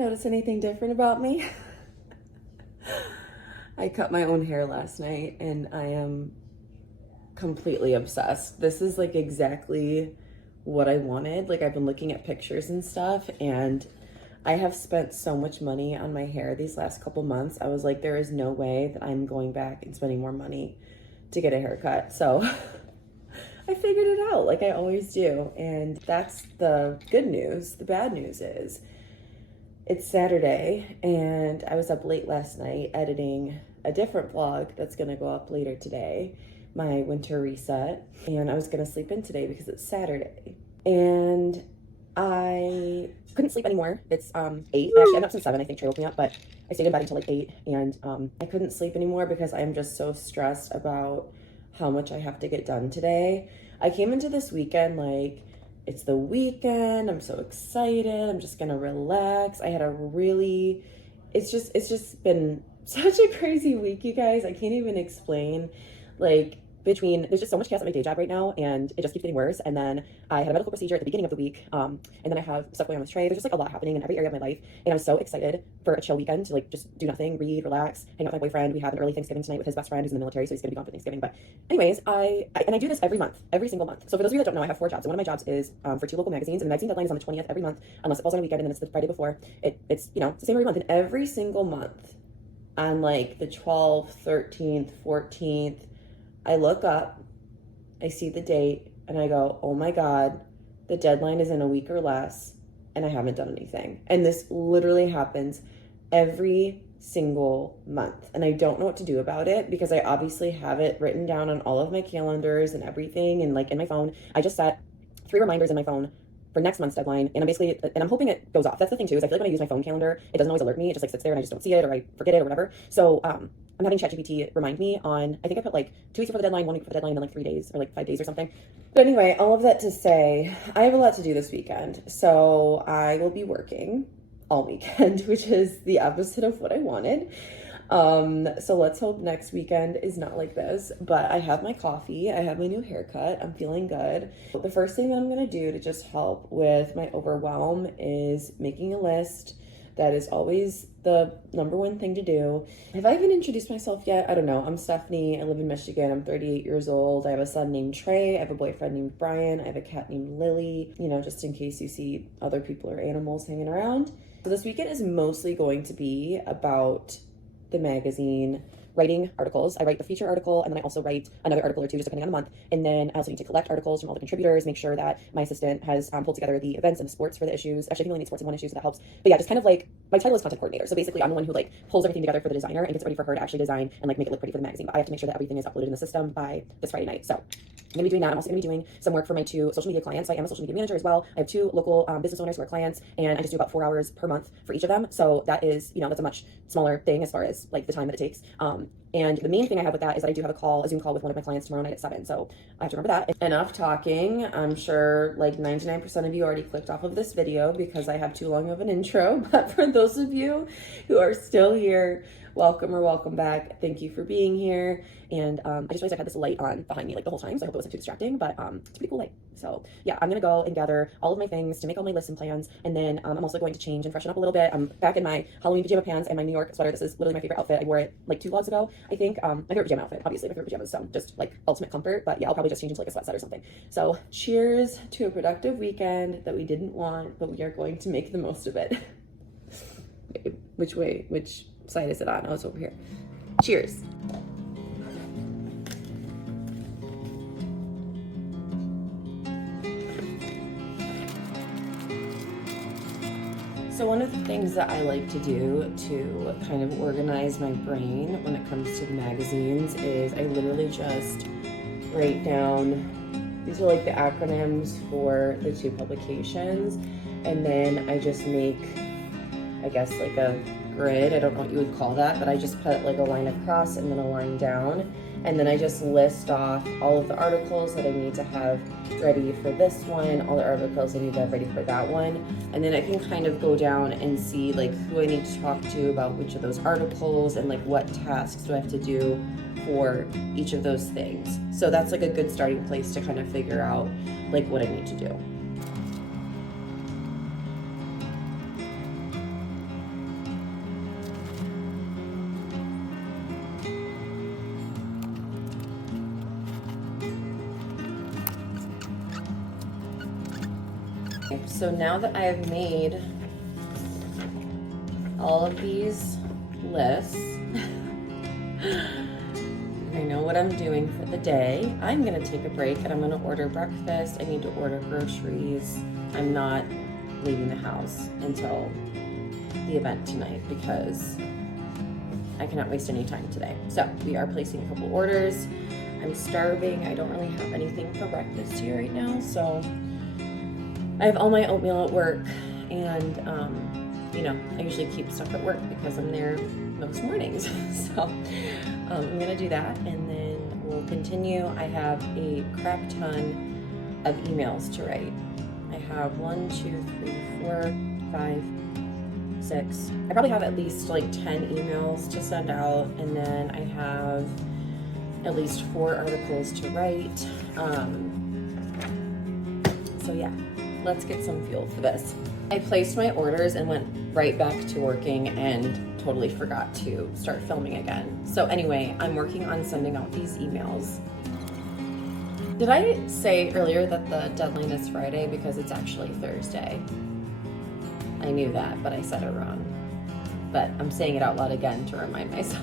Notice anything different about me? I cut my own hair last night and I am completely obsessed. This is like exactly what I wanted. Like I've been looking at pictures and stuff and I have spent so much money on my hair these last couple months. I was like, there is no way that I'm going back and spending more money to get a haircut. So I figured it out like I always do. And that's the good news. The bad news is it's Saturday and I was up late last night editing a different vlog that's gonna go up later today, my winter reset. And I was gonna sleep in today because it's Saturday. And I couldn't sleep anymore. It's 8. Actually, I'm up since 7. I think Trey woke me up, but I stayed in bed until like 8. And I couldn't sleep anymore because I'm just so stressed about how much I have to get done today. I came into this weekend like, it's the weekend, I'm so excited, I'm just gonna relax. I had it's just been such a crazy week, you guys. I can't even explain. Like, there's just so much chaos at my day job right now, and it just keeps getting worse. And then I had a medical procedure at the beginning of the week, and then I have stuff going on with Trey. There's just like a lot happening in every area of my life, and I'm so excited for a chill weekend to like just do nothing, read, relax, hang out with my boyfriend. We have an early Thanksgiving tonight with his best friend who's in the military, so he's gonna be gone for Thanksgiving. But anyways, I do this every month, every single month. So for those of you that don't know, I have 4 jobs, and one of my jobs is for 2 local magazines, and the magazine deadline is on the 20th every month, unless it falls on a weekend, and then it's the Friday before. It's it's the same every month, and every single month on like the 12th, 13th, 14th, I look up, I see the date, and I go, oh my God, the deadline is in a week or less, and I haven't done anything. And this literally happens every single month. And I don't know what to do about it because I obviously have it written down on all of my calendars and everything, and like in my phone. I just set 3 reminders in my phone for next month's deadline, and I'm hoping it goes off. That's the thing too, is I feel like when I use my phone calendar, it doesn't always alert me. It just like sits there and I just don't see it, or I forget it or whatever. So I'm having ChatGPT remind me on, I think I put like 2 weeks before the deadline, 1 week before the deadline, and then like 3 days or like 5 days or something. But anyway, all of that to say, I have a lot to do this weekend. So I will be working all weekend, which is the opposite of what I wanted. So let's hope next weekend is not like this. But I have my coffee, I have my new haircut, I'm feeling good. The first thing that I'm gonna do to just help with my overwhelm is making a list. That is always the number one thing to do. Have I even introduced myself yet? I don't know. I'm Stephanie. I live in Michigan. I'm 38 years old. I have a son named Trey. I have a boyfriend named Brian. I have a cat named Lily, just in case you see other people or animals hanging around. So this weekend is mostly going to be about the magazine, writing articles. I write the feature article, and then I also write another article or 2, just depending on the month. And then I also need to collect articles from all the contributors, make sure that my assistant has pulled together the events and the sports for the issues. Actually, I think we only need sports in 1 issue, so that helps. But yeah, just kind of like, my title is content coordinator. So basically, I'm the one who like pulls everything together for the designer and gets it ready for her to actually design and like make it look pretty for the magazine. But I have to make sure that everything is uploaded in the system by this Friday night. So I'm gonna be doing that. I'm also gonna be doing some work for my 2 social media clients. So I am a social media manager as well. I have 2 local business owners who are clients, and I just do about 4 hours per month for each of them. So that is, that's a much smaller thing as far as like the time that it takes. And the main thing I have with that is that I do have a Zoom call with one of my clients tomorrow night at 7. So I have to remember that. Enough talking. I'm sure like 99% of you already clicked off of this video because I have too long of an intro. But for those of you who are still here, welcome or welcome back. Thank you for being here. And I just realized I had this light on behind me like the whole time, so I hope it wasn't too distracting, but it's a pretty cool light. So yeah, I'm gonna go and gather all of my things to make all my lists and plans, and then I'm also going to change and freshen up a little bit. I'm back in my Halloween pajama pants and my New York sweater. This is literally my favorite outfit. I wore it like 2 vlogs ago, I think. My favorite pajama outfit, obviously my favorite pajamas, so just like ultimate comfort. But yeah, I'll probably just change into like a sweat set or something. So cheers to a productive weekend that we didn't want, but we are going to make the most of it. Which side is it on? Oh, it's over here. Cheers. So one of the things that I like to do to kind of organize my brain when it comes to the magazines is I literally just write down, these are like the acronyms for the 2 publications, and then I just make, I guess, like a grid. I don't know what you would call that, but I just put like a line across and then a line down, and then I just list off all of the articles that I need to have ready for this one, all the articles I need to have ready for that one, and then I can kind of go down and see like who I need to talk to about which of those articles and like what tasks do I have to do for each of those things. So that's like a good starting place to kind of figure out like what I need to do. Okay, so now that I have made all of these lists, I know what I'm doing for the day. I'm gonna take a break and I'm gonna order breakfast. I need to order groceries. I'm not leaving the house until the event tonight because I cannot waste any time today. So we are placing a couple orders. I'm starving. I don't really have anything for breakfast here right now. So I have all my oatmeal at work and you know, I usually keep stuff at work because I'm there most mornings. So I'm gonna do that and then we'll continue. I have a crap ton of emails to write. I have 1, 2, 3, 4, 5, 6. I probably have at least like 10 emails to send out, and then I have at least 4 articles to write. So yeah, let's get some fuel for this. I placed my orders and went right back to working and totally forgot to start filming again. So anyway, I'm working on sending out these emails. Did I say earlier that the deadline is Friday because it's actually Thursday? I knew that, but I said it wrong. But I'm saying it out loud again to remind myself.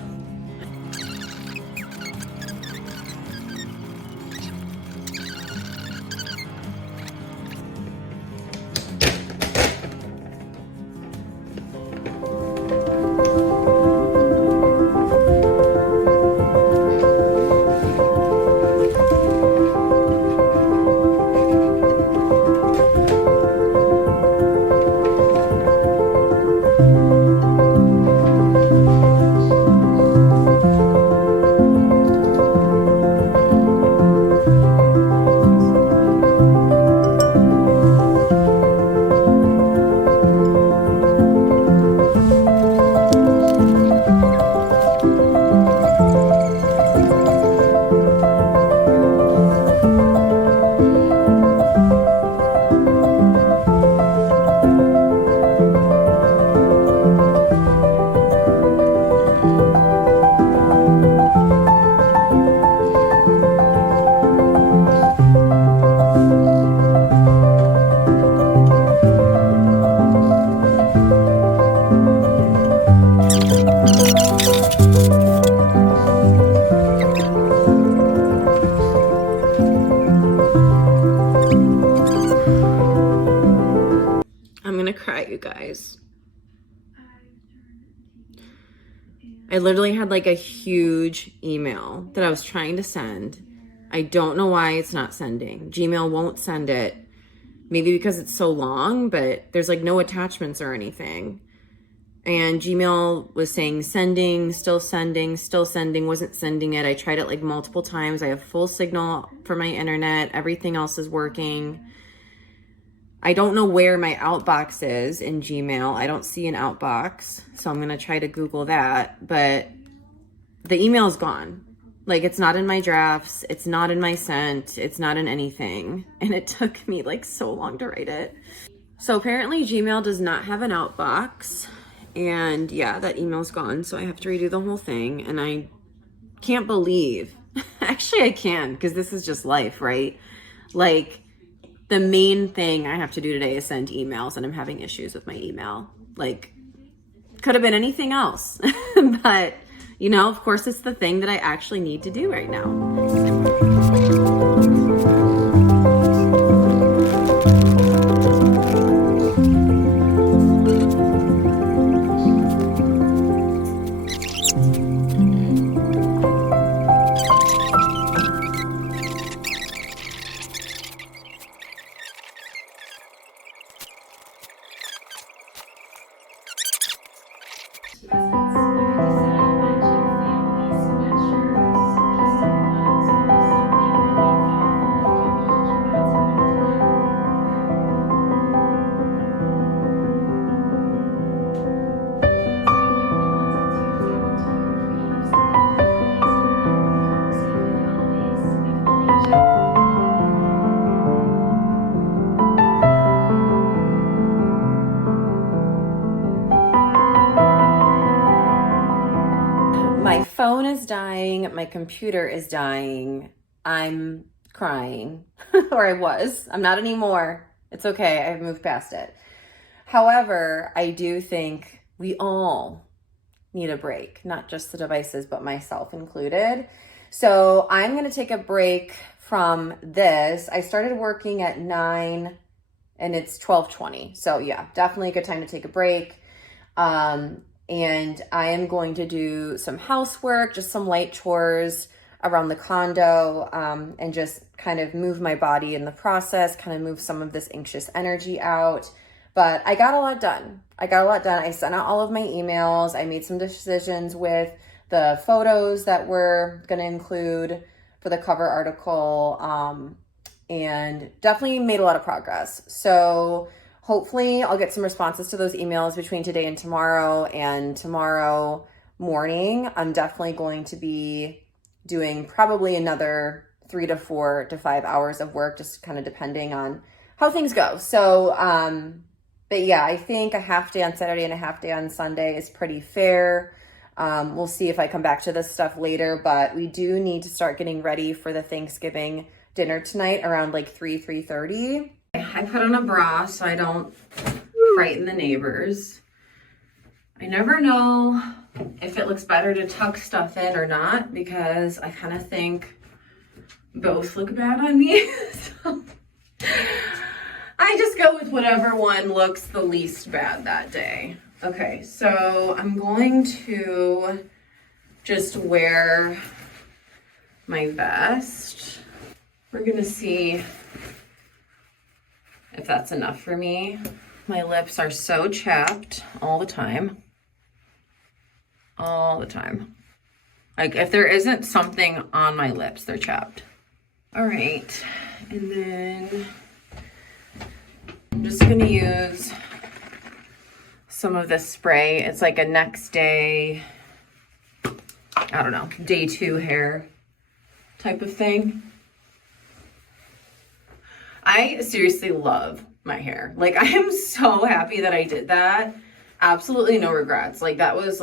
I'm gonna cry, you guys. I literally had like a huge email that I was trying to send. I don't know why it's not sending. Gmail won't send it. Maybe because it's so long, but there's like no attachments or anything. And Gmail was saying sending, still sending, still sending, wasn't sending it. I tried it like multiple times. I have full signal for my internet. Everything else is working. I don't know where my outbox is in Gmail. I don't see an outbox. So I'm going to try to Google that. But the email is gone. Like, it's not in my drafts. It's not in my sent. It's not in anything. And it took me like so long to write it. So apparently Gmail does not have an outbox. And yeah, that email's gone. So I have to redo the whole thing. And I can't believe, actually I can, because this is just life, right? Like, the main thing I have to do today is send emails, and I'm having issues with my email. Like, could have been anything else. But, you know, of course, it's the thing that I actually need to do right now. My phone is dying. My computer is dying. I'm crying, or I was. I'm not anymore. It's okay. I've moved past it. However, I do think we all need a break, not just the devices, but myself included. So I'm going to take a break from this. I started working at 9 and it's 12:20. So yeah, definitely a good time to take a break. And I am going to do some housework, just some light chores around the condo, and just kind of move my body in the process, kind of move some of this anxious energy out. But I got a lot done. I sent out all of my emails. I made some decisions with the photos that we're going to include for the cover article, and definitely made a lot of progress. So hopefully I'll get some responses to those emails between today and tomorrow morning. I'm definitely going to be doing probably another 3 to 4 to 5 hours of work, just kind of depending on how things go. So, but yeah, I think a half day on Saturday and a half day on Sunday is pretty fair. We'll see if I come back to this stuff later, but we do need to start getting ready for the Thanksgiving dinner tonight around like 3:30. I put on a bra so I don't frighten the neighbors. I never know if it looks better to tuck stuff in or not, because I kind of think both look bad on me. So I just go with whatever one looks the least bad that day. Okay, so I'm going to just wear my vest. We're gonna see if that's enough for me. My lips are so chapped all the time. All the time. Like if there isn't something on my lips, they're chapped. All right, and then I'm just gonna use some of this spray. It's like a next day, I don't know, day 2 hair type of thing. I seriously love my hair. Like I am so happy that I did that. Absolutely no regrets. Like that was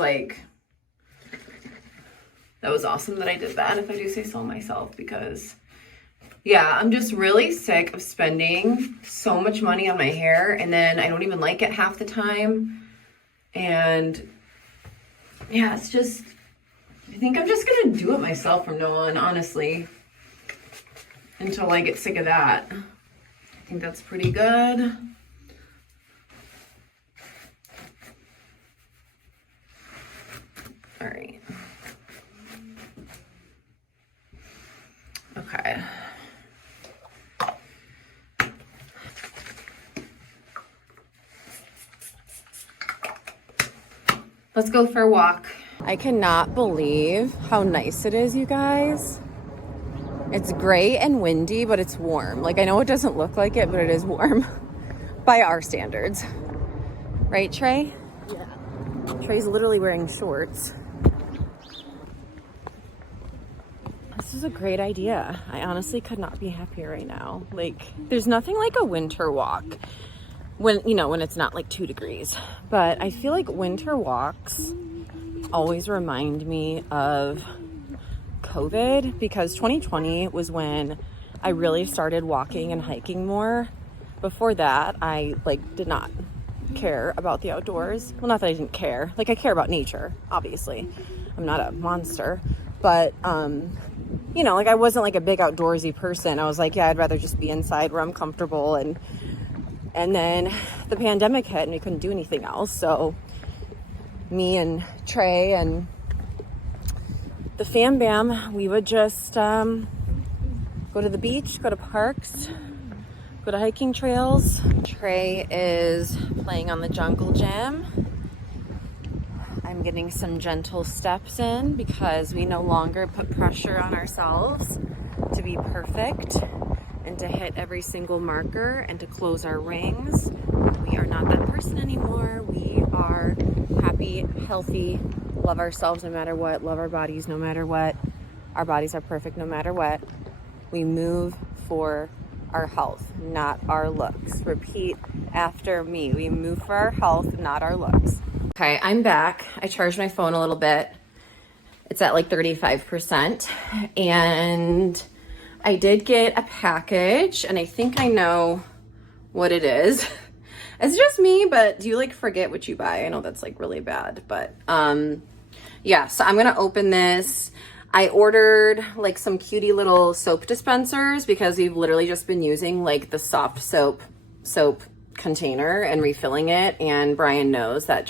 awesome that I did that, if I do say so myself, because yeah, I'm just really sick of spending so much money on my hair and then I don't even like it half the time. And yeah, it's just, I think I'm just gonna do it myself from now on, honestly, until I get sick of that. I think that's pretty good. All right. Okay. Let's go for a walk. I cannot believe how nice it is, you guys. It's gray and windy, but it's warm. Like I know it doesn't look like it, but it is warm by our standards. Right, Trey? Yeah. Trey's literally wearing shorts. This is a great idea. I honestly could not be happier right now. Like there's nothing like a winter walk when, you know, when it's not like 2 degrees, but I feel like winter walks always remind me of COVID, because 2020 was when I really started walking and hiking more. Before that, I did not care about the outdoors. Well, not that I didn't care. Like I care about nature, obviously. I'm not a monster, but you know, like I wasn't like a big outdoorsy person. I was like, yeah, I'd rather just be inside where I'm comfortable. And then the pandemic hit and we couldn't do anything else. So me and Trey and the fam bam, we would just go to the beach, go to parks, go to hiking trails. Trey is playing on the jungle gym. I'm getting some gentle steps in because we no longer put pressure on ourselves to be perfect and to hit every single marker and to close our rings. We are not that person anymore. We are happy, healthy, love ourselves no matter what, love our bodies no matter what. Our bodies are perfect no matter what. We move for our health, not our looks. Repeat after me. We move for our health, not our looks. Okay, I'm back. I charged my phone a little bit. It's at like 35%. And I did get a package, and I think I know what it is. It's just me, but do you like forget what you buy? I know that's like really bad, but yeah, so I'm gonna open this. I ordered like some cutie little soap dispensers because we've literally just been using like the soft soap container and refilling it, and Brian knows that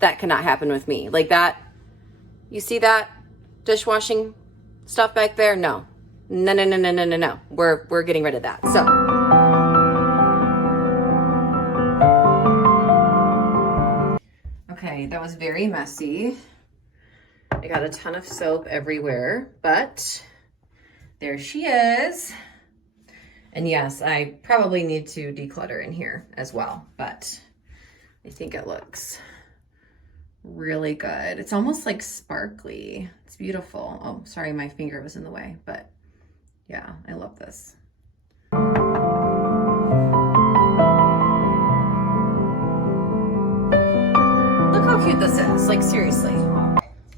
that cannot happen with me. Like that, you see that dishwashing stuff back there? No. We're getting rid of that. So okay, that was very messy. I got a ton of soap everywhere, but there she is. And yes, I probably need to declutter in here as well, but I think it looks really good. It's almost like sparkly. It's beautiful. Oh, sorry, my finger was in the way, but yeah, I love this. Look how cute this is, like seriously.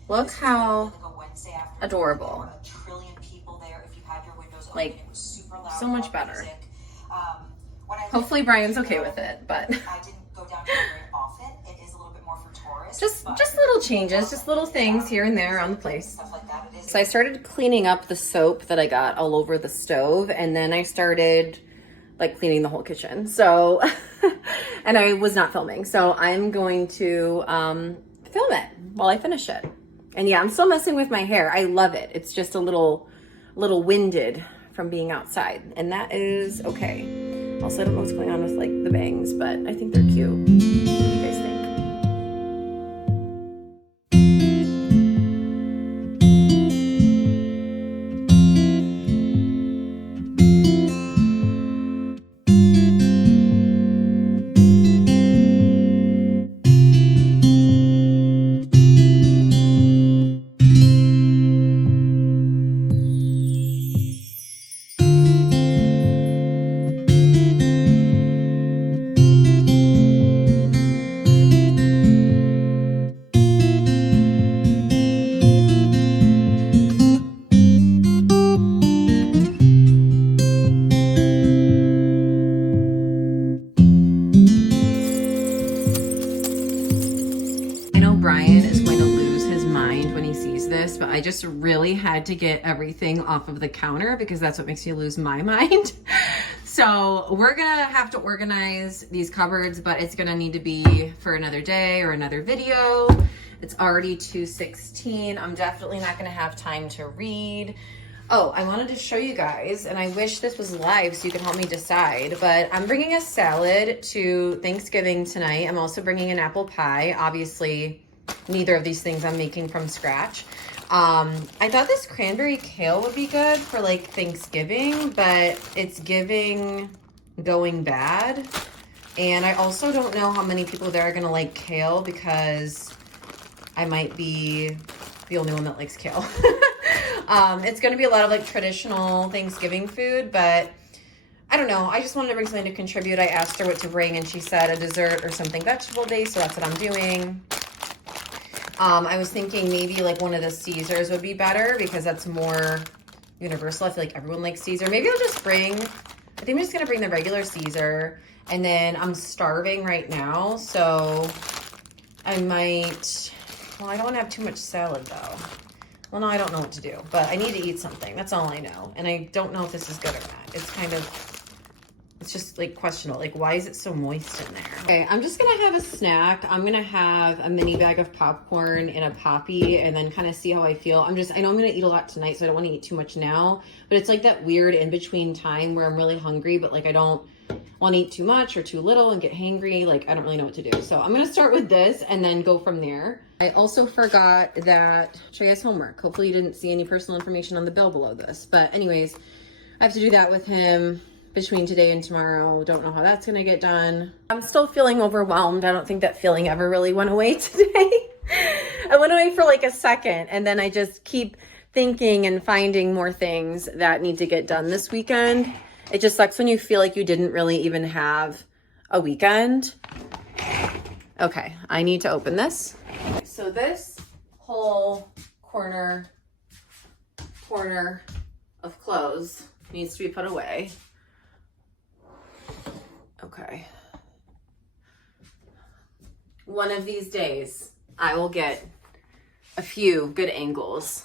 Look how adorable. Like, so much better. Hopefully Brian's okay with it, but just little changes, just little things here and there around the place. So I started cleaning up the soap that I got all over the stove, and then I started like cleaning the whole kitchen. So, and I was not filming, so I'm going to film it while I finish it. And yeah, I'm still messing with my hair. I love it. It's just a little winded from being outside, and that is okay. Also, I don't know what's going on with like the bangs, but I think they're cute. What do you guys think? Brian is going to lose his mind when he sees this, but I just really had to get everything off of the counter because that's what makes me lose my mind. So we're gonna have to organize these cupboards, but it's gonna need to be for another day or another video. It's already 2:16. I'm definitely not gonna have time to read. Oh, I wanted to show you guys, and I wish this was live so you could help me decide, but I'm bringing a salad to Thanksgiving tonight. I'm also bringing an apple pie. Obviously, neither of these things I'm making from scratch. I thought this cranberry kale would be good for like Thanksgiving, but it's giving going bad. And I also don't know how many people there are gonna like kale because I might be the only one that likes kale. It's gonna be a lot of like traditional Thanksgiving food, but I don't know. I just wanted to bring something to contribute. I asked her what to bring and she said a dessert or something vegetable based, so that's what I'm doing. I was thinking maybe like one of the Caesars would be better because that's more universal. I feel like everyone likes Caesar. Maybe I'll just bring, I think I'm just gonna bring the regular Caesar, and then I'm starving right now, so I might, well, I don't wanna have too much salad though. Well, no, I don't know what to do, but I need to eat something. That's all I know. And I don't know if this is good or not. It's kind of, it's just like questionable. Like, why is it so moist in there? Okay, I'm just gonna have a snack. I'm gonna have a mini bag of popcorn and a Poppy and then kind of see how I feel. I know I'm gonna eat a lot tonight, so I don't wanna eat too much now, but it's like that weird in-between time where I'm really hungry, but like I don't want to eat too much or too little and get hangry. Like, I don't really know what to do. So I'm going to start with this and then go from there. I also forgot that, show you guys homework. Hopefully you didn't see any personal information on the bill below this. But anyways, I have to do that with him between today and tomorrow. Don't know how that's going to get done. I'm still feeling overwhelmed. I don't think that feeling ever really went away today. I went away for like a second and then I just keep thinking and finding more things that need to get done this weekend. It just sucks when you feel like you didn't really even have a weekend. Okay, I need to open this. So this whole corner of clothes needs to be put away. Okay. One of these days, I will get a few good angles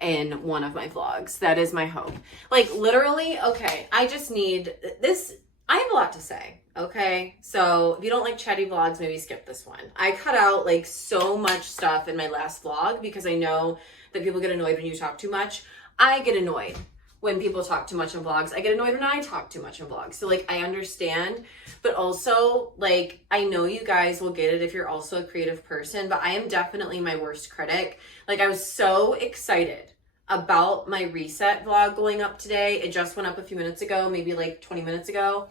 in one of my vlogs. That is my hope. Like literally, okay, I just need this. I have a lot to say, okay? So if you don't like chatty vlogs, maybe skip this one. I cut out like so much stuff in my last vlog because I know that people get annoyed when you talk too much. I get annoyed when people talk too much in vlogs. I get annoyed when I talk too much in vlogs. So like, I understand, but also like, I know you guys will get it if you're also a creative person, but I am definitely my worst critic. Like I was so excited about my reset vlog going up today. It just went up a few minutes ago, maybe like 20 minutes ago.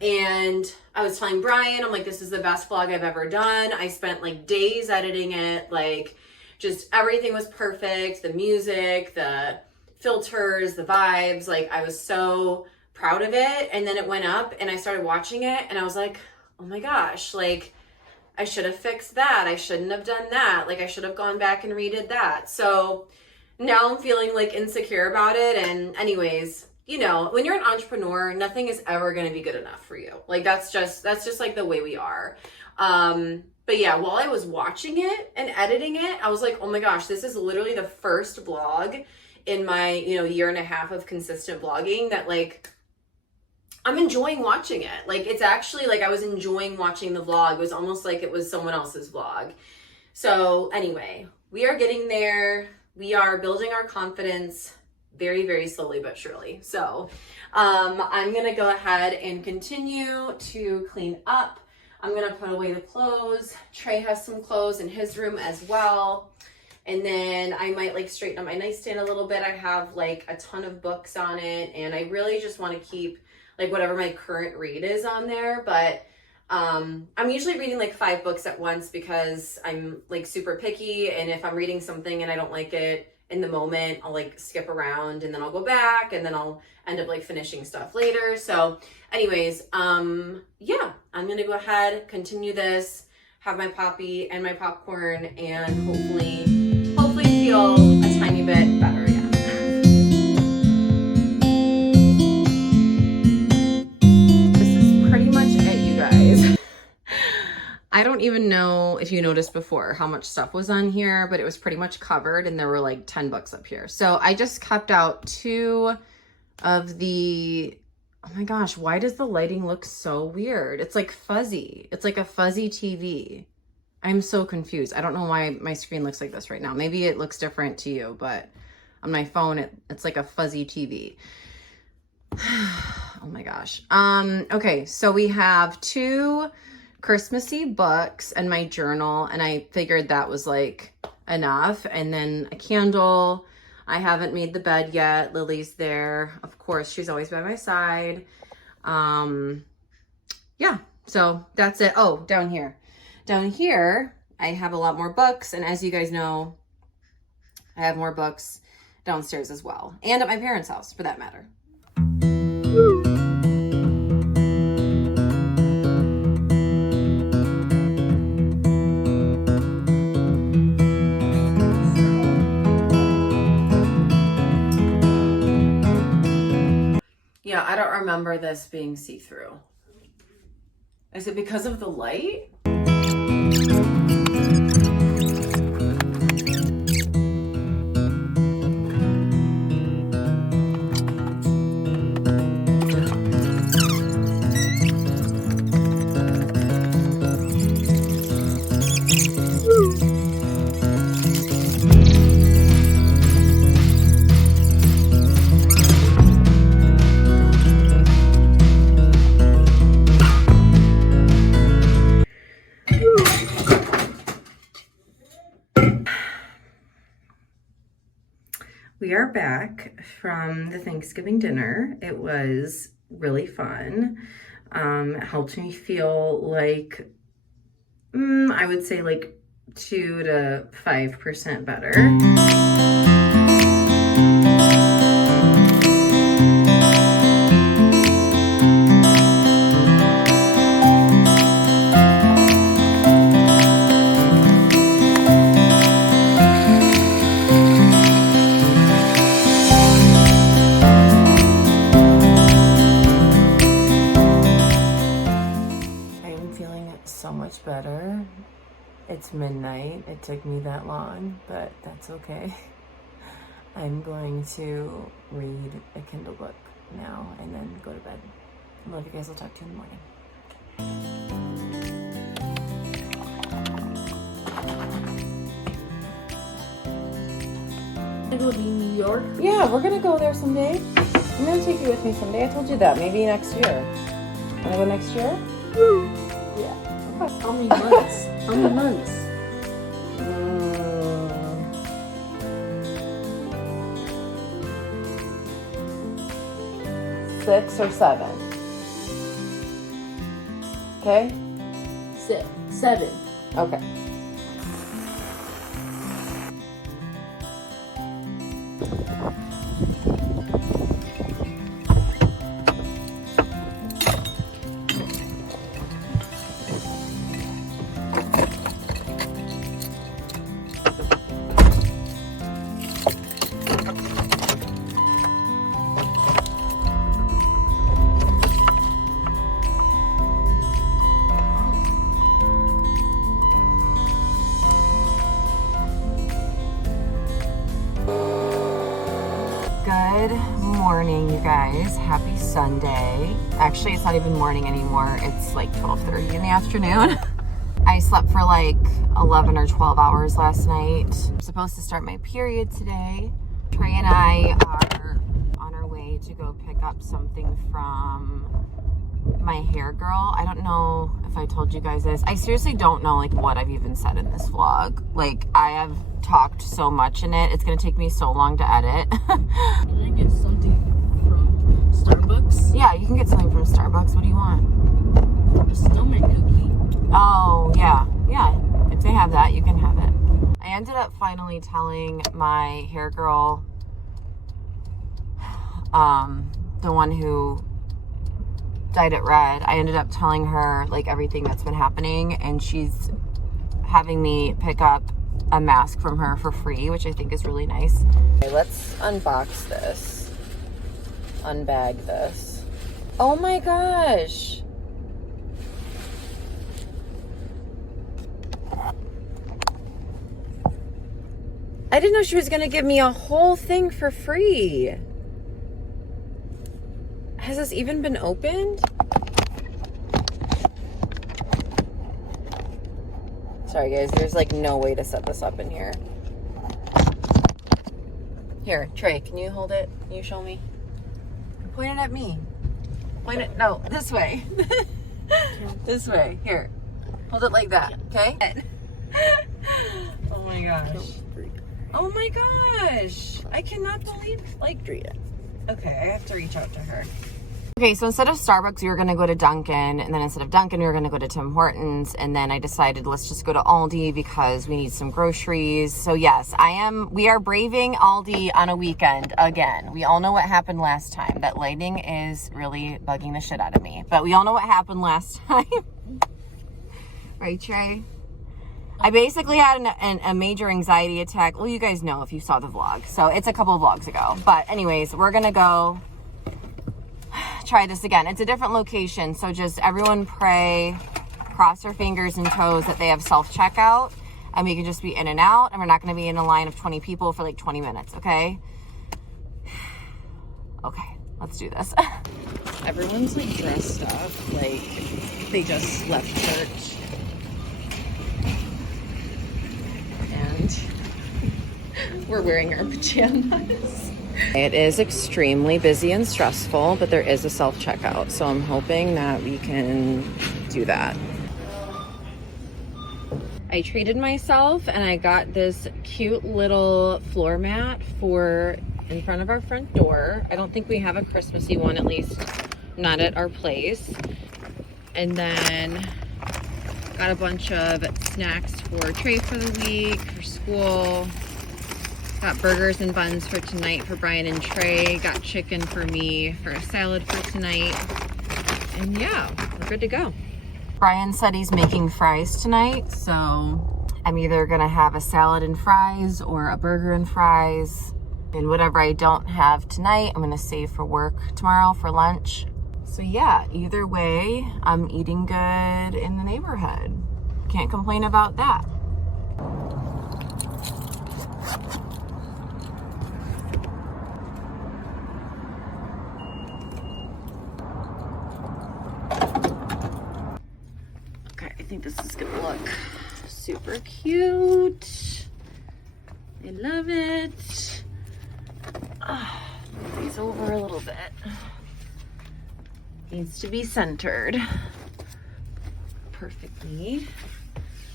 And I was telling Brian, I'm like, this is the best vlog I've ever done. I spent like days editing it. Like just everything was perfect. The music, the filters, the vibes, like I was so proud of it. And then it went up and I started watching it and I was like, oh my gosh, like I should have fixed that. I shouldn't have done that. Like I should have gone back and redid that. So now I'm feeling like insecure about it. And anyways, you know, when you're an entrepreneur, nothing is ever going to be good enough for you. Like that's just like the way we are. But yeah, while I was watching it and editing it, I was like, oh my gosh, this is literally the first vlog in my, you know, year and a half of consistent vlogging that like, I'm enjoying watching it. Like, it's actually like I was enjoying watching the vlog. It was almost like it was someone else's vlog. So anyway, we are getting there. We are building our confidence very, very slowly but surely. So I'm going to go ahead and continue to clean up. I'm going to put away the clothes. Trey has some clothes in his room as well. And then I might like straighten up my nightstand a little bit. I have like a ton of books on it and I really just want to keep like whatever my current read is on there. But I'm usually reading like 5 books at once because I'm like super picky. And if I'm reading something and I don't like it in the moment, I'll like skip around and then I'll go back and then I'll end up like finishing stuff later. So anyways, yeah, I'm going to go ahead, continue this, have my poppy and my popcorn and hopefully feel a tiny bit better again. This is pretty much it, you guys. I don't even know if you noticed before how much stuff was on here, but it was pretty much covered and there were like 10 books up here. So I just kept out 2 of the, oh my gosh, why does the lighting look so weird? It's like fuzzy. It's like a fuzzy TV. I'm so confused. I don't know why my screen looks like this right now. Maybe it looks different to you, but on my phone, it's like a fuzzy TV. Oh my gosh. Okay, so we have 2 Christmassy books and my journal, and I figured that was like enough. And then a candle. I haven't made the bed yet. Lily's there. Of course, she's always by my side. Yeah, so that's it. Oh, down here. Down here, I have a lot more books. And as you guys know, I have more books downstairs as well. And at my parents' house, for that matter. Yeah, I don't remember this being see-through. Is it because of the light? We are back from the Thanksgiving dinner. It was really fun. It helped me feel like, I would say like 2 to 5% better. it took me that long, but that's okay. I'm going to read a Kindle book now and then go to bed. Love you guys. I'll talk to you in the morning. Go to New York? Yeah, we're gonna go there someday. I'm gonna take you with me someday. I told you that. Maybe next year. Wanna go next year? Yeah. Okay. How many months? How many months? 6 or 7. Okay? 7. Okay. Good morning, you guys. Happy Sunday. Actually, it's not even morning anymore. It's like 12:30 in the afternoon. I slept for like 11 or 12 hours last night. I'm supposed to start my period today. Trey and I are on our way to go pick up something from my hair girl. I don't know if I told you guys this. I seriously don't know like what I've even said in this vlog. Like, I have talked so much in it. It's gonna take me so long to edit. Can I get something from Starbucks? Yeah, you can get something from Starbucks. What do you want? A snowman cookie. Oh, yeah. Yeah. If they have that, you can have it. I ended up finally telling my hair girl, the one who dyed it red, I ended up telling her like everything that's been happening, and she's having me pick up a mask from her for free, which I think is really nice. Okay, let's unbox this. Unbag this. Oh my gosh. I didn't know she was gonna give me a whole thing for free. Has this even been opened? Sorry guys, there's like no way to set this up in here. Here, Trey, can you hold it? Can you show me? Point it at me. Point it, no, this way. This way, here. Hold it like that, okay? Oh my gosh. Oh my gosh. I cannot believe, like, okay, I have to reach out to her. Okay, so instead of Starbucks, we were gonna go to Dunkin', and then instead of Dunkin', we were gonna go to Tim Hortons, and then I decided let's just go to Aldi because we need some groceries. So yes, we are braving Aldi on a weekend again. We all know what happened last time. That lighting is really bugging the shit out of me, but we all know what happened last time. Right, Trey? I basically had a major anxiety attack. Well, you guys know if you saw the vlog. So it's a couple of vlogs ago. But anyways, we're gonna go try this again. It's a different location, so just everyone pray, cross your fingers and toes that they have self-checkout, and we can just be in and out, and we're not going to be in a line of 20 people for like 20 minutes, okay? Okay, let's do this. Everyone's like dressed up like they just left church. And we're wearing our pajamas. It is extremely busy and stressful, but there is a self-checkout, so I'm hoping that we can do that. I treated myself and I got this cute little floor mat for in front of our front door. I don't think we have a Christmassy one, at least not at our place. And then got a bunch of snacks for Trey for the week, for school. Got burgers and buns for tonight for Brian and Trey. Got chicken for me for a salad for tonight. And yeah, we're good to go. Brian said he's making fries tonight, so I'm either gonna have a salad and fries or a burger and fries. And whatever I don't have tonight, I'm gonna save for work tomorrow for lunch. So yeah, either way, I'm eating good in the neighborhood. Can't complain about that. this is gonna look super cute. I love it. Move these over a little bit. Needs to be centered perfectly.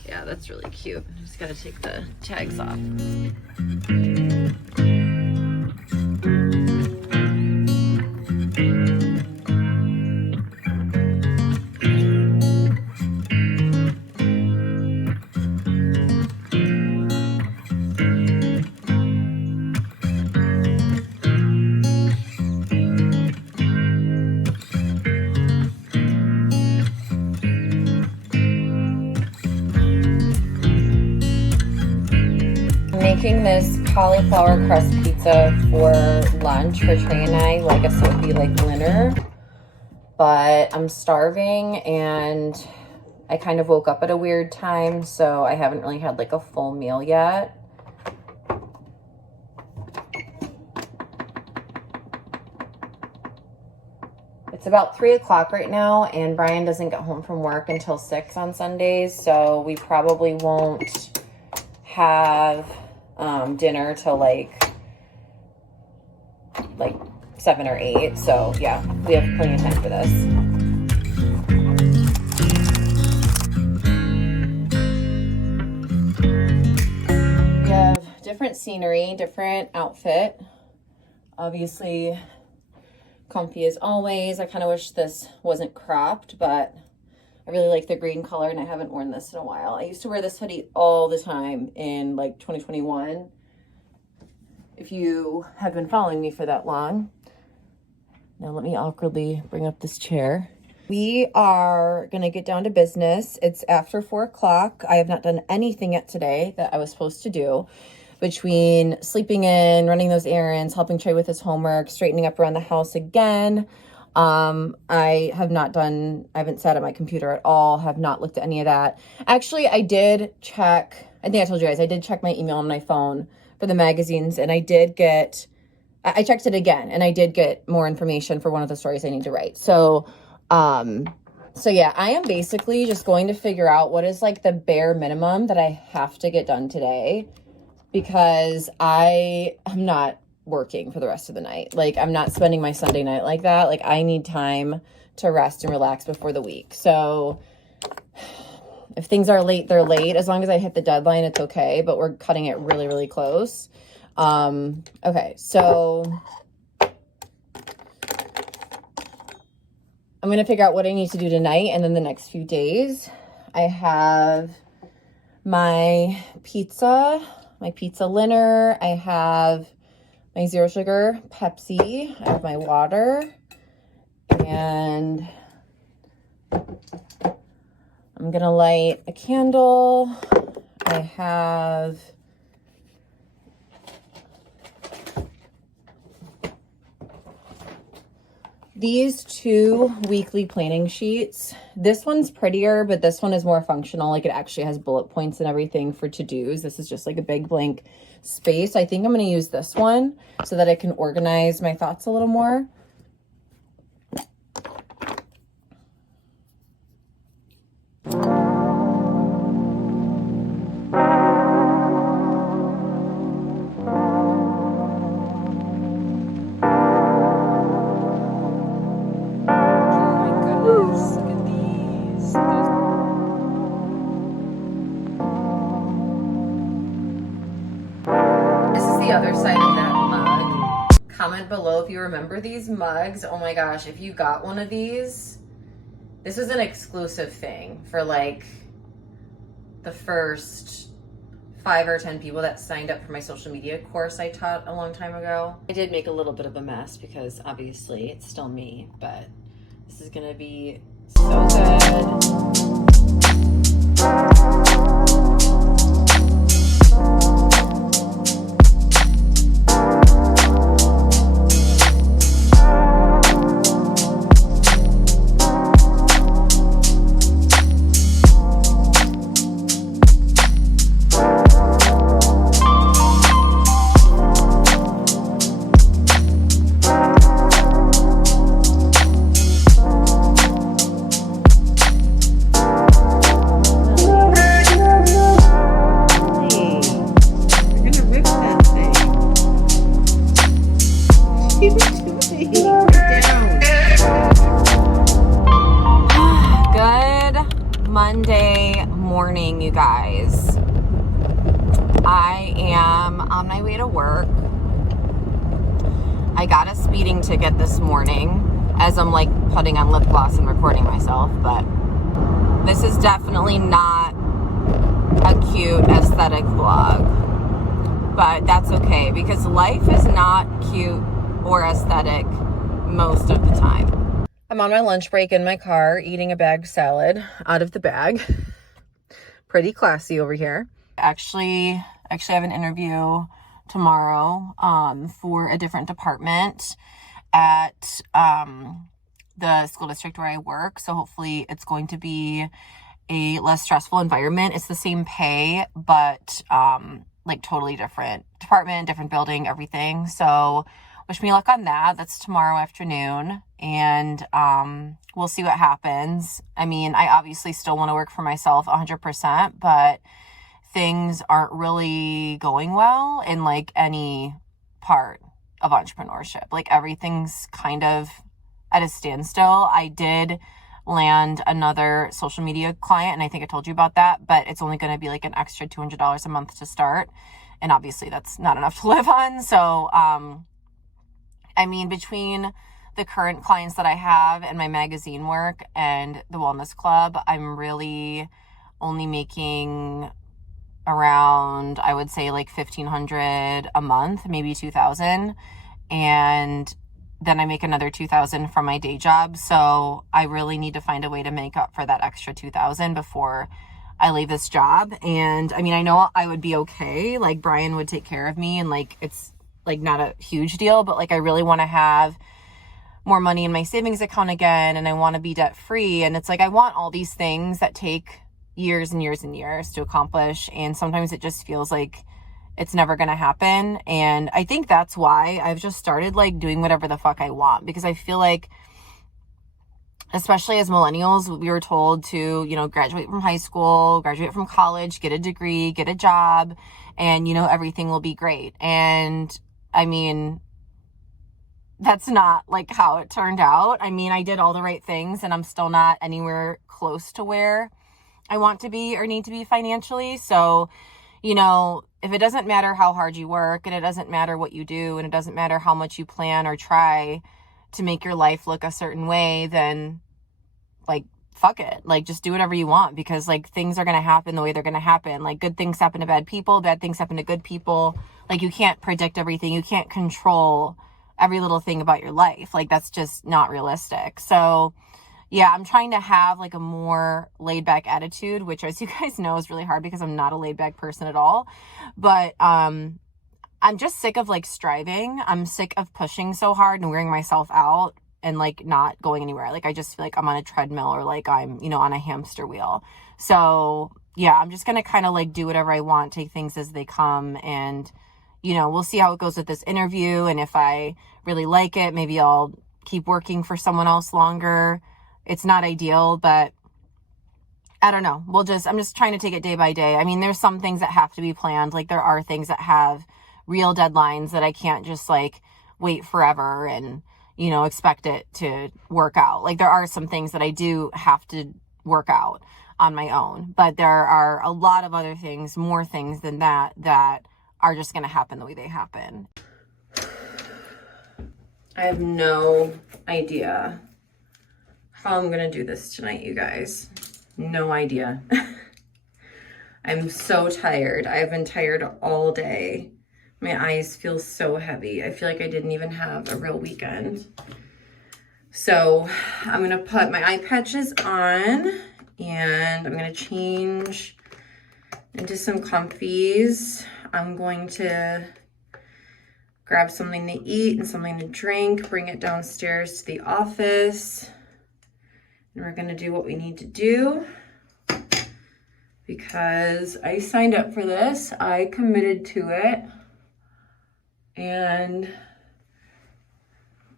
Yeah, that's really cute. I just gotta take the tags off. Making this cauliflower crust pizza for lunch for Trey and I. Well, I guess it would be like dinner, but I'm starving and I kind of woke up at a weird time, so I haven't really had like a full meal yet. It's about 3 o'clock right now, and Brian doesn't get home from work until 6 on Sundays, so we probably won't have dinner till like 7 or 8. So yeah, we have plenty of time for this. We have different scenery, different outfit. Obviously comfy as always. I kind of wish this wasn't cropped, but I really like the green color and I haven't worn this in a while. I used to wear this hoodie all the time in like 2021. If you have been following me for that long. Now let me awkwardly bring up this chair. We are going to get down to business. It's after 4 o'clock. I have not done anything yet today that I was supposed to do. Between sleeping in, running those errands, helping Trey with his homework, straightening up around the house again. I haven't sat at my computer at all, have not looked at any of that. Actually, I did check, I think I told you guys, I did check my email on my phone for the magazines, and I checked it again, and I did get more information for one of the stories I need to write. So yeah, I am basically just going to figure out what is like the bare minimum that I have to get done today, because I am not working for the rest of the night. Like, I'm not spending my Sunday night like that. Like, I need time to rest and relax before the week. So if things are late, they're late. As long as I hit the deadline, it's okay, but we're cutting it really, really close. Okay, so I'm going to figure out what I need to do tonight and then the next few days. I have my pizza Linner. I have my zero sugar Pepsi. I have my water. And I'm going to light a candle. I have these 2 weekly planning sheets. This one's prettier, but this one is more functional. Like, it actually has bullet points and everything for to-dos. This is just like a big blank space. I think I'm going to use this one so that I can organize my thoughts a little more. Other side of that mug. Comment below if you remember these mugs. Oh my gosh, if you got one of these, this was an exclusive thing for like the first 5 or 10 people that signed up for my social media course I taught a long time ago. I did make a little bit of a mess because obviously it's still me, but this is gonna be so good. on my way to work. I got a speeding ticket this morning as I'm like putting on lip gloss and recording myself, but this is definitely not a cute aesthetic vlog. But that's okay because life is not cute or aesthetic most of the time. I'm on my lunch break in my car eating a bagged salad out of the bag. Pretty classy over here. Actually I have an interview tomorrow for a different department at the school district where I work. So hopefully it's going to be a less stressful environment. It's the same pay, but like totally different department, different building, everything. So wish me luck on that. That's tomorrow afternoon. And we'll see what happens. I mean, I obviously still want to work for myself 100%, but things aren't really going well in like any part of entrepreneurship. Like everything's kind of at a standstill. I did land another social media client, and I think I told you about that, but it's only going to be like an extra $200 a month to start. And obviously that's not enough to live on. So, I mean, between the current clients that I have and my magazine work and the wellness club, I'm really only making around, I would say like $1,500 a month, maybe $2,000. And then I make another $2,000 from my day job. So I really need to find a way to make up for that extra $2,000 before I leave this job. And I mean, I know I would be okay. Like Brian would take care of me and like, it's like not a huge deal, but like, I really want to have more money in my savings account again. And I want to be debt free. And it's like, I want all these things that take years and years and years to accomplish. And sometimes it just feels like it's never going to happen. And I think that's why I've just started like doing whatever the fuck I want, because I feel like, especially as millennials, we were told to, you know, graduate from high school, graduate from college, get a degree, get a job, and, you know, everything will be great. And I mean, that's not like how it turned out. I mean, I did all the right things and I'm still not anywhere close to where I want to be or need to be financially. So, you know, if it doesn't matter how hard you work and it doesn't matter what you do and it doesn't matter how much you plan or try to make your life look a certain way, then like, fuck it. Like, just do whatever you want, because like things are going to happen the way they're going to happen. Like good things happen to bad people, bad things happen to good people. Like you can't predict everything. You can't control every little thing about your life. Like that's just not realistic. So yeah, I'm trying to have like a more laid back attitude, which as you guys know is really hard because I'm not a laid back person at all. But I'm just sick of like striving. I'm sick of pushing so hard and wearing myself out and like not going anywhere. Like I just feel like I'm on a treadmill or like I'm, you know, on a hamster wheel. So yeah, I'm just going to kind of like do whatever I want, take things as they come. And, you know, we'll see how it goes with this interview. And if I really like it, maybe I'll keep working for someone else longer. It's not ideal, but I don't know. I'm just trying to take it day by day. I mean, there's some things that have to be planned. Like there are things that have real deadlines that I can't just like wait forever and, you know, expect it to work out. Like there are some things that I do have to work out on my own, but there are a lot of other things, more things than that, that are just going to happen the way they happen. I have no idea how I'm gonna do this tonight, you guys. No idea. I'm so tired. I've been tired all day. My eyes feel so heavy. I feel like I didn't even have a real weekend. So I'm gonna put my eye patches on and I'm gonna change into some comfies. I'm going to grab something to eat and something to drink, bring it downstairs to the office. And we're gonna do what we need to do because I signed up for this. I committed to it and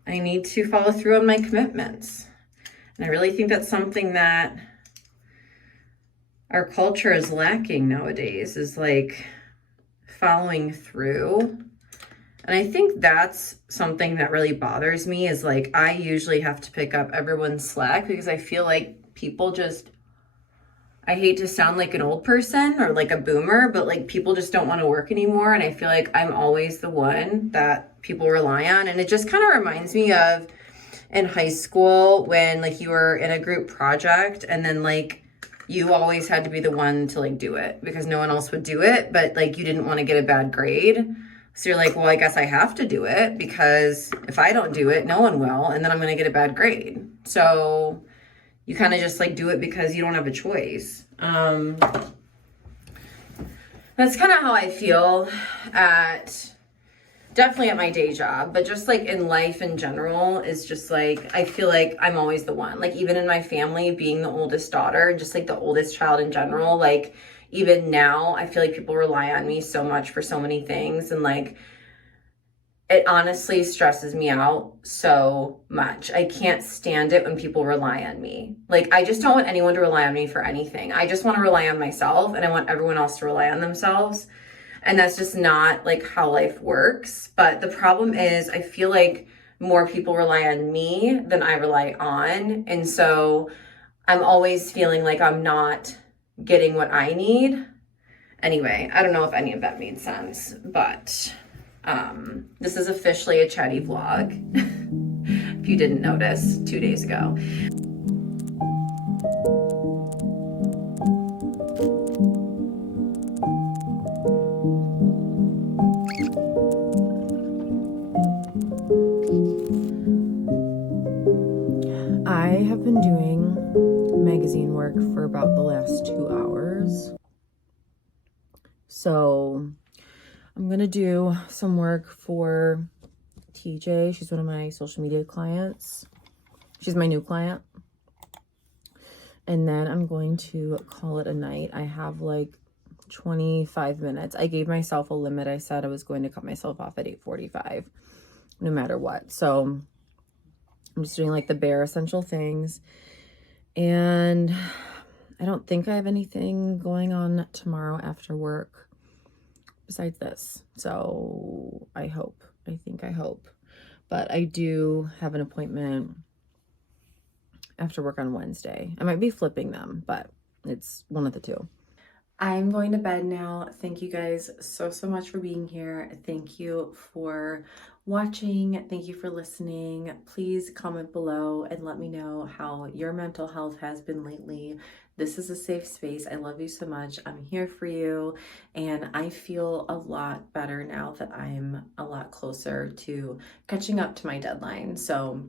I need to follow through on my commitments. And I really think that's something that our culture is lacking nowadays, is like following through. And I think that's something that really bothers me, is like I usually have to pick up everyone's slack because I feel like people just I hate to sound like an old person or like a boomer, but like people just don't want to work anymore. And I feel like I'm always the one that people rely on. And it just kind of reminds me of in high school when like you were in a group project and then like you always had to be the one to like do it because no one else would do it, but like you didn't want to get a bad grade. So you're like, well, I guess I have to do it because if I don't do it, no one will. And then I'm going to get a bad grade. So you kind of just like do it because you don't have a choice. That's kind of how I feel definitely at my day job, but just like in life in general is just like, I feel like I'm always the one, like even in my family being the oldest daughter and just like the oldest child in general, like even now I feel like people rely on me so much for so many things. And like, it honestly stresses me out so much. I can't stand it when people rely on me. Like, I just don't want anyone to rely on me for anything. I just want to rely on myself and I want everyone else to rely on themselves. And that's just not like how life works. But the problem is I feel like more people rely on me than I rely on. And so I'm always feeling like I'm not getting what I need. Anyway, I don't know if any of that made sense, but this is officially a chatty vlog. If you didn't notice 2 days ago. I have been doing magazine work for about the last 2 hours. So I'm gonna do some work for TJ. She's one of my social media clients. She's my new client. And then I'm going to call it a night. I have like 25 minutes. I gave myself a limit. I said I was going to cut myself off at 8:45, no matter what. So I'm just doing like the bare essential things. And I don't think I have anything going on tomorrow after work besides this. So I hope. But I do have an appointment after work on Wednesday. I might be flipping them, but it's one of the two. I'm going to bed now. Thank you guys so much for being here. Thank you for watching. Thank you for listening. Please comment below and let me know how your mental health has been lately. This is a safe space. I love you so much. I'm here for you. And I feel a lot better now that I'm a lot closer to catching up to my deadline. So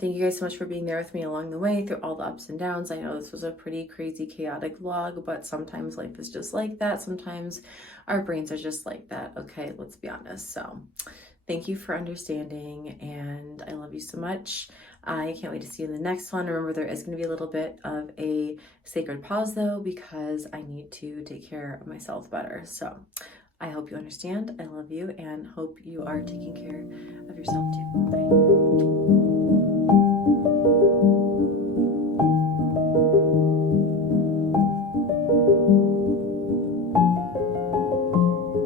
thank you guys so much for being there with me along the way through all the ups and downs. I know this was a pretty crazy, chaotic vlog, but sometimes life is just like that. Sometimes our brains are just like that. Okay, let's be honest. So thank you for understanding, and I love you so much. I can't wait to see you in the next one. Remember, there is going to be a little bit of a sacred pause though, because I need to take care of myself better. So I hope you understand. I love you and hope you are taking care